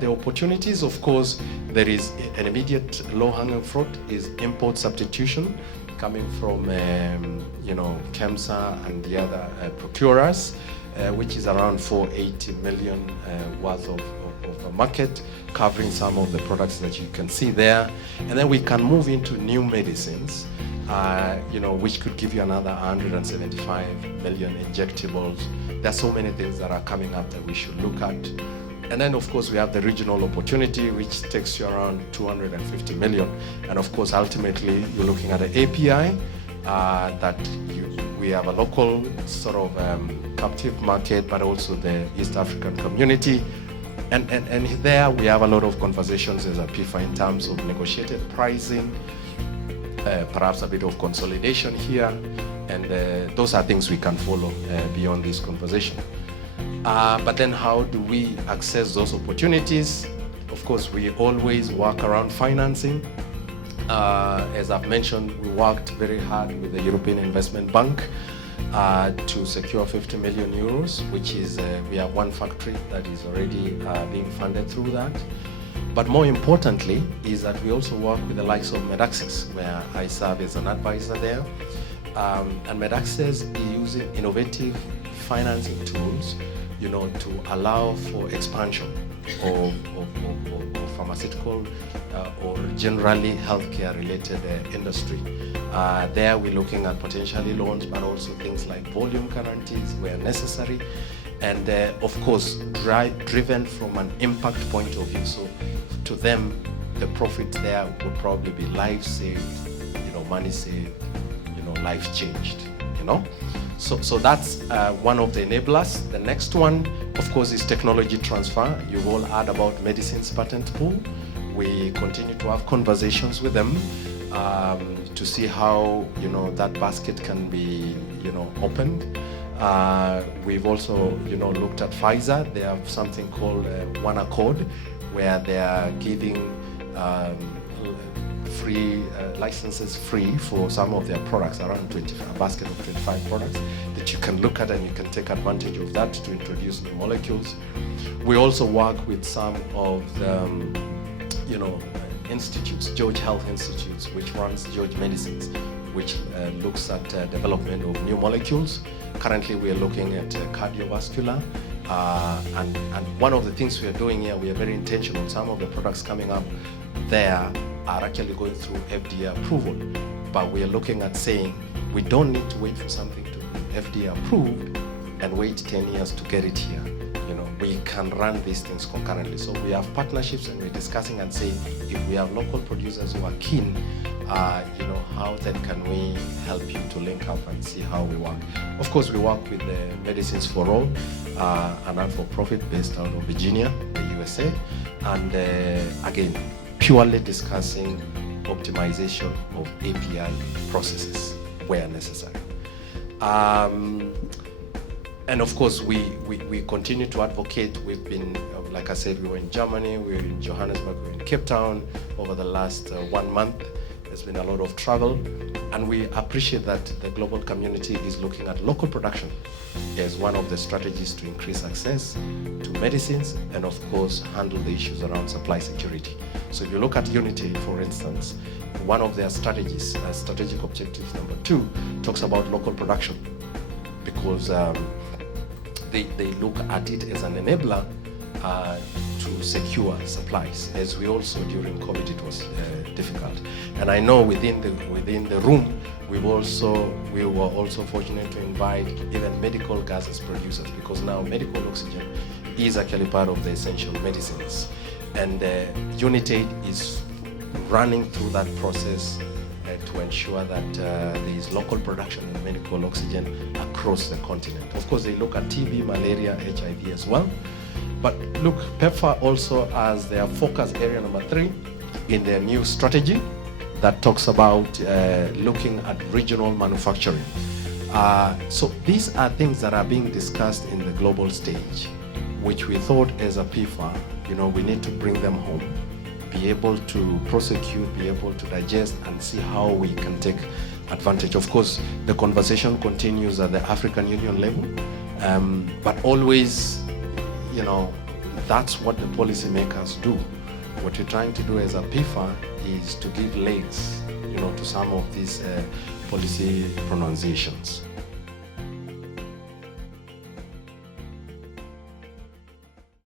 the opportunities, of course, there is an immediate low-hanging fruit is import substitution coming from, KEMSA and the other procurers, which is around 480 million worth of a market, covering some of the products that you can see there. And then we can move into new medicines, which could give you another 175 million injectables. There are so many things that are coming up that we should look at. And then, of course, we have the regional opportunity, which takes you around 250 million. And of course, ultimately, you're looking at an API we have a local sort of captive market, but also the East African community. And there we have a lot of conversations as APIFA in terms of negotiated pricing, perhaps a bit of consolidation here. And those are things we can follow beyond this conversation. But then how do we access those opportunities? Of course, we always work around financing. As I've mentioned, we worked very hard with the European Investment Bank to secure 50 million euros, which is, we have one factory that is already being funded through that. But more importantly is that we also work with the likes of Medaxis, where I serve as an advisor there. And Medaxis is using innovative financing tools, to allow for expansion of pharmaceutical or generally healthcare related industry. There we're looking at potentially loans, but also things like volume guarantees where necessary. And of course, driven from an impact point of view. So to them, the profit there would probably be life saved, money saved, life changed, So that's one of the enablers. The next one, of course, is technology transfer. You've all heard about medicines patent pool. We continue to have conversations with them to see how, that basket can be, opened. We've also, looked at Pfizer. They have something called One Accord, where they are giving free licenses free for some of their products, around a basket of 25 products that you can look at, and you can take advantage of that to introduce new molecules. We also work with some of the institutes, George Health Institutes, which runs George Medicines, which looks at development of new molecules. Currently, we are looking at cardiovascular. And one of the things we are doing here, we are very intentional. Some of the products coming up there are actually going through FDA approval. But we are looking at saying, we don't need to wait for something to be FDA approved and wait 10 years to get it here. We can run these things concurrently. So we have partnerships, and we're discussing and saying, if we have local producers who are keen, how then can we help you to link up and see how we work? Of course, we work with the Medicines for All, a non-for-profit based out of Virginia, the USA, and again, purely discussing optimization of API processes where necessary. And of course, we continue to advocate. We've been, like I said, we were in Germany, we were in Johannesburg, we were in Cape Town over the last 1 month. There's been a lot of travel, and we appreciate that the global community is looking at local production as one of the strategies to increase access to medicines and, of course, handle the issues around supply security. So if you look at Unity, for instance, one of their strategies, strategic objectives number 2, talks about local production, because they look at it as an enabler to secure supplies. As we also during COVID, it was difficult. And I know within the room, we were also fortunate to invite even medical gases producers, because now medical oxygen is actually part of the essential medicines. And Unitate is running through that process to ensure that there is local production of medical oxygen across the continent. Of course, they look at TB, malaria, HIV as well. But look, PEPFAR also has their focus area number 3 in their new strategy that talks about looking at regional manufacturing. So these are things that are being discussed in the global stage, which we thought as APIFA, we need to bring them home, be able to prosecute, be able to digest, and see how we can take advantage. Of course, the conversation continues at the African Union level, but always, that's what the policymakers do. What you're trying to do as a APIFA is to give legs, to some of these policy pronunciations.